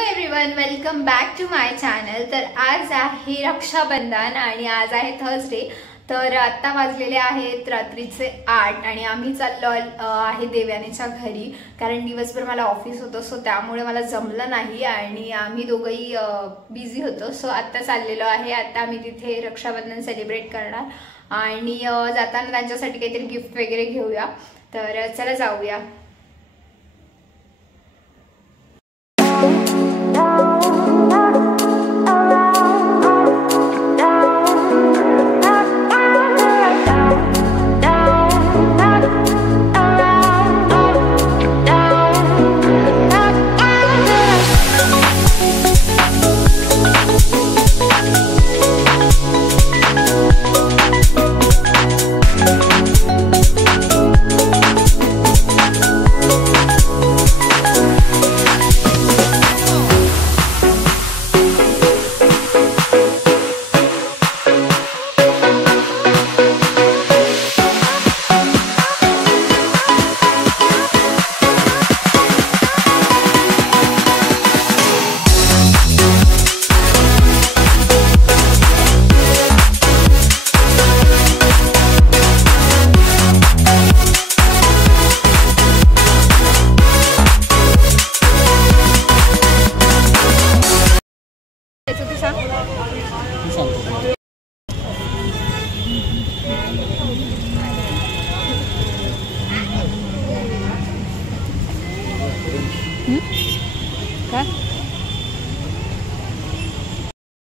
Everyone, welcome back to my channel. तर आज आहे रक्षाबंधन आणि आज आहे थर्सडे। तर आता वाजलेले आहेत रात्रीचे 8 आणि आम्ही चाललो आहे देवयानीच्या घरी, कारण दिवसभर मला ऑफिस होतं, सो त्यामुळे मला जमलं नाही आणि आम्ही दोघंही बिझी होतो। सो आता चाललेलो आहे। आता आम्ही तिथे रक्षाबंधन सेलिब्रेट करणार आणि जाताना त्यांच्यासाठी काहीतरी गिफ्ट वगैरे घेऊया। तर चला जाऊया।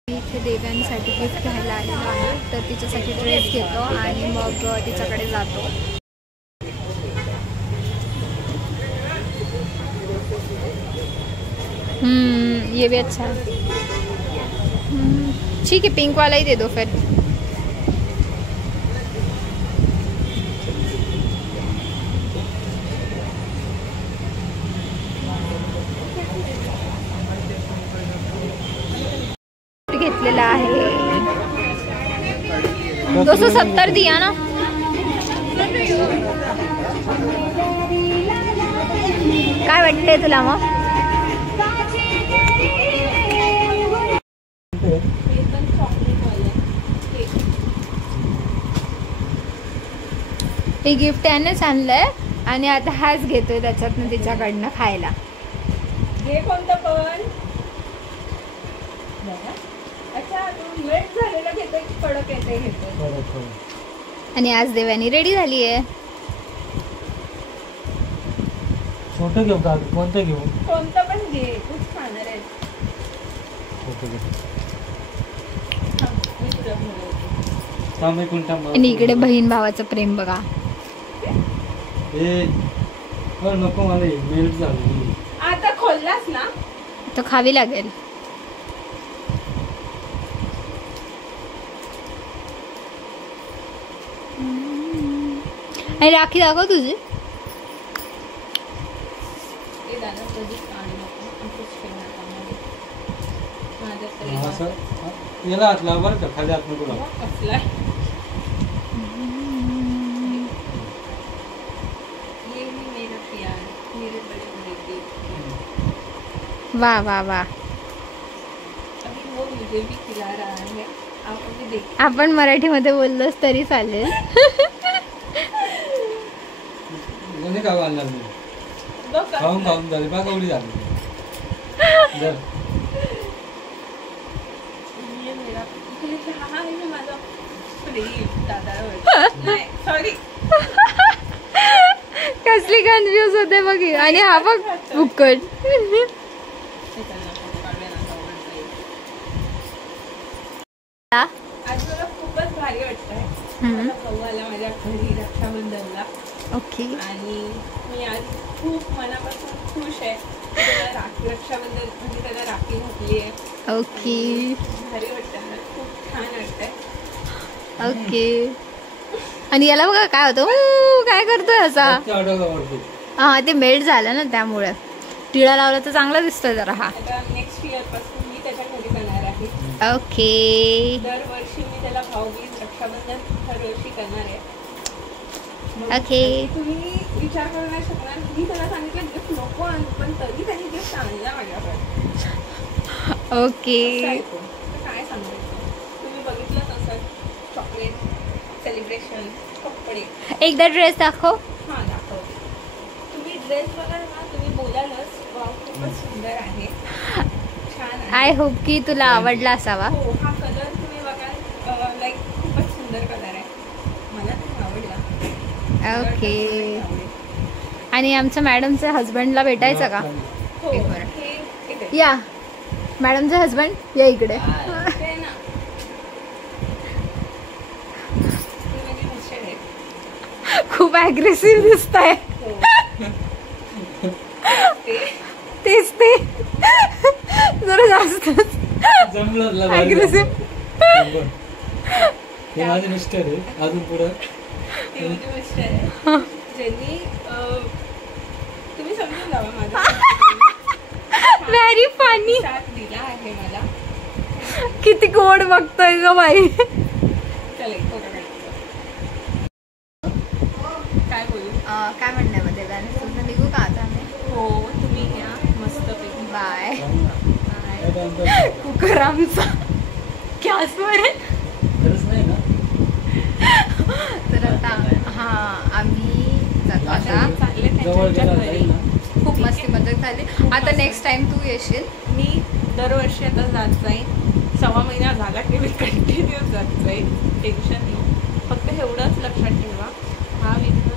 इथे देव्यांसाठी गिफ्ट घ्यायला आलेलो आहे, तर तिच्यासाठी ड्रेस घेतो आणि मग तिच्याकडे जातो। ये भी अच्छा है। ठीक है, पिंक वाला ही दे दो फिर। घेतलेला आहे 270 दिया ना। काय वाटतंय तुला मग? हे गिफ्ट त्यानेच आणलंय आणि आता हाच घेतोय त्याच्यातनं तिच्याकडनं खायला। हे कोणतं पण? अच्छा, तू वेट झालेला घेतोय की कडक येते घेतोय? आणि आज देवानी रेडी झाली आहे। छोटं घेऊ का? कोणतं घेऊ? कोणतं पण घे, तूच खाणार आहे। आणि इकडे बहीण भावाचं प्रेम बघा। नको, मला मेल्ट झाली। आता खोललास ना तर खावी लागेल। आणि राखी दाखव तुझी। याला हात लाव बरं का, खाली हात नको लाव। वाह वाह वाह, आपण मराठीमध्ये बोललोस तरी चालेल। खाऊन खाऊन झाली बा, कवडी झाली। कसली कन्फ्यूज होते बघ। आणि हा बघ फुकट। आज मला खूपच भारी वाटतंय। मला भाऊ आला माझ्या घरी रक्षाबंधनला। ओके, आणि मी आज खूप मनापासून खुश आहे। त्याला रक्षाबंधन म्हणजे त्याला राखी घातली आहे। ओके, भारी वाटतंय, मला खूप छान वाटतंय। ओके, आणि याला बघा काय होतं, काय करतोय असा। हा, ते मेल्ट झालं ना त्यामुळे। टिळा लावला तर चांगला दिसतोय जरा हा। आता नेक्स्ट इयर पासून मी त्याच्या घरी जाणार आहे। ओके, दरवर्षी मी त्याला भाऊबीज रक्षाबंधन दरवर्षी करणार आहे। ओके, तुम्ही विचार करू नाही शकणार, मी त्याला सांगितलं गिफ्ट नको आणू, पण तरी त्यांनी गिफ्ट आणलं माझ्याकडे। ओके. काय सांगायचं, तुम्ही बघितलंच असेल चॉकलेट सेलिब्रेशन कपडे. एकदा ड्रेस दाखव. हा दाखवते. तुम्ही ड्रेस बघाल ना, तुम्ही बोलालच वाव खूपच सुंदर आहे, छान आहे. आय होप की तुला आवडला असावा. हो, हा कलर तुम्ही बघाल लाईक खूपच सुंदर कलर आहे, मला खूप आवडला. ओके. आणि आमच्या मॅडमच्या हजबंडला भेटायचं का? हो, एक मिनिट. हे इथे. या मॅडमचे हजबंड या इकडे. ते ना ते म्हणजे मिस्टर आहे. खूप अग्रेसिव्ह दिसत आहे. हो. ते तेच ते जरा जास्तच जमलं अग्रेसिव्ह. हे माझे मिस्टर आहे. अजून पुढं ते म्हणजे मिस्टर आहे, ज्यांनी तुम्ही समजून जावा माझा व्हेरी फनी. साथ दिला आहे मला. किती गोड बघतोय ग बाई. चल एक फोटो काढतो. काय बोलू? काय म्हणण्यामध्ये तुमचं निघू का आता आम्ही? हो, तुम्ही घ्या मस्तपैकी. बाय. काय कुकर आमचा गॅसवर आहे. गरज नाही ना. तर आता हा आम्ही जातो आता. चालले जवळ त्यांच्या गेला घरी. जाईल ना. खूप मस्ती मदत झाली. आता नेक्स्ट टाइम तू येशील. मी दरवर्षी आता जात जाईन. 6 महिना झाला की मी कंटिन्यू जात जाईन, टेन्शन नाही. फक्त एवढंच लक्षात ठेवा, हा व्हिडिओ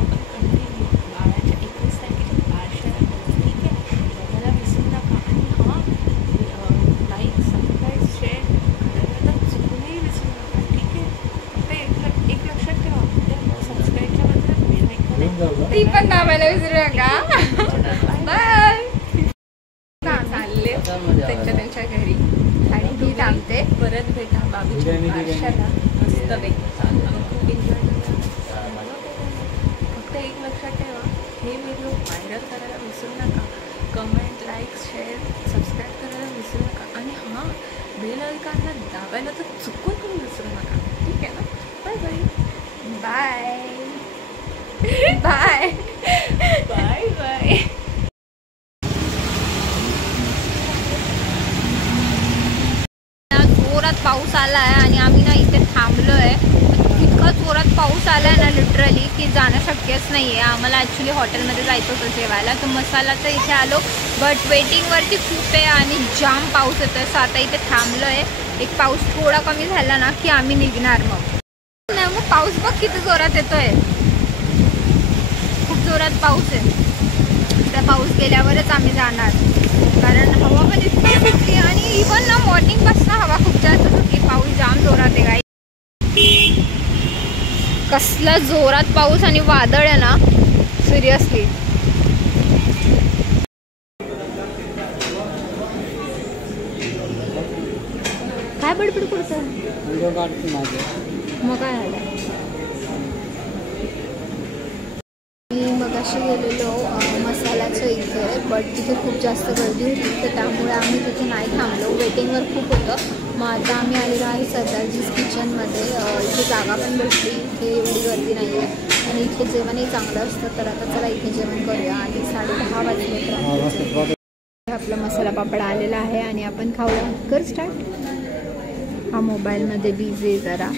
आपण कंटिन्यू बाळाच्या 21 तारखेच्या बारशाला करू, ठीक आहे? बघायला विसरू नका. आणि हा लाईक सबस्क्राईब शेअर करायला तर चुकूनही विसरू नका, ठीक आहे? फक्त एक लक्षात ठेवा, त्या सबस्क्राईबच्या बद्दल बेल घेऊन जाऊ का? ती पण दाबायला विसरू नका. बाय. चालले त्यांच्या घरी आणि ती थांबते. परत भेटा बाबूच्या बारशाला मस्तपैकी. खूप एन्जॉय करा. फक्त एक लक्षात ठेवा, हे व्हिडिओ व्हायरल करायला विसरू नका. कमेंट, लाईक, शेअर, सबस्क्राईब करायला विसरू नका. आणि हां, बेल आयकॉनला दाबायला तर चुकून तुम्ही विसरू नका, ठीक आहे ना? Bye bye bye bye bye. जोरात पाऊस आलाय आणि आम्ही ना इथे थांबलोय. इतका जोरात पाऊस आलाय ना लिटरली की जाणं शक्यच नाहीये. आम्हाला ॲक्च्युली हॉटेलमध्ये जायचं होतं जेवायला, तर मसाला तर इथे आलो, बट वेटिंगवरती खूप आहे आणि जाम पाऊस येतोय. सो आता इथे थांबलोय. एक पाऊस थोडा कमी झाला ना की आम्ही निघणार. मग पाऊस बघ किती जोरात येतोय. खूप जोरात पाऊस आहे. त्या पाऊस गेल्यावरच आम्ही जाणार, कारण हवा पण इतकी सुटली आणि इव्हन ना मॉर्निंग पासून हवा खूप जास्त सुटली. पाऊस जाम जोरात आहे गाई. कसला जोरात पाऊस आणि वादळ आहे ना, सिरियसली. काय बडबड करतो मग काय झालं? मी मगाशी गेलेलो मसाल्याचं इथे, बट तिथे खूप जास्त गर्दी होती, तर त्यामुळे आम्ही तिथे नाही थांबलो. वेटिंगवर खूप होतं. मग आता आम्ही आलेलो आहे सरदारजीज किचनमध्ये. इथे जागा पण भेटली, इथे एवढी गर्दी नाही आहे आणि इथे जेवणही चांगलं असतं. तर आता चला इथे जेवण करूया. आणि 10:30 वाजले तर आपला मसाला पापड आलेला आहे आणि आपण खाऊया. कर स्टार्ट. हा मोबाईलमध्ये बिझी आहे जरा.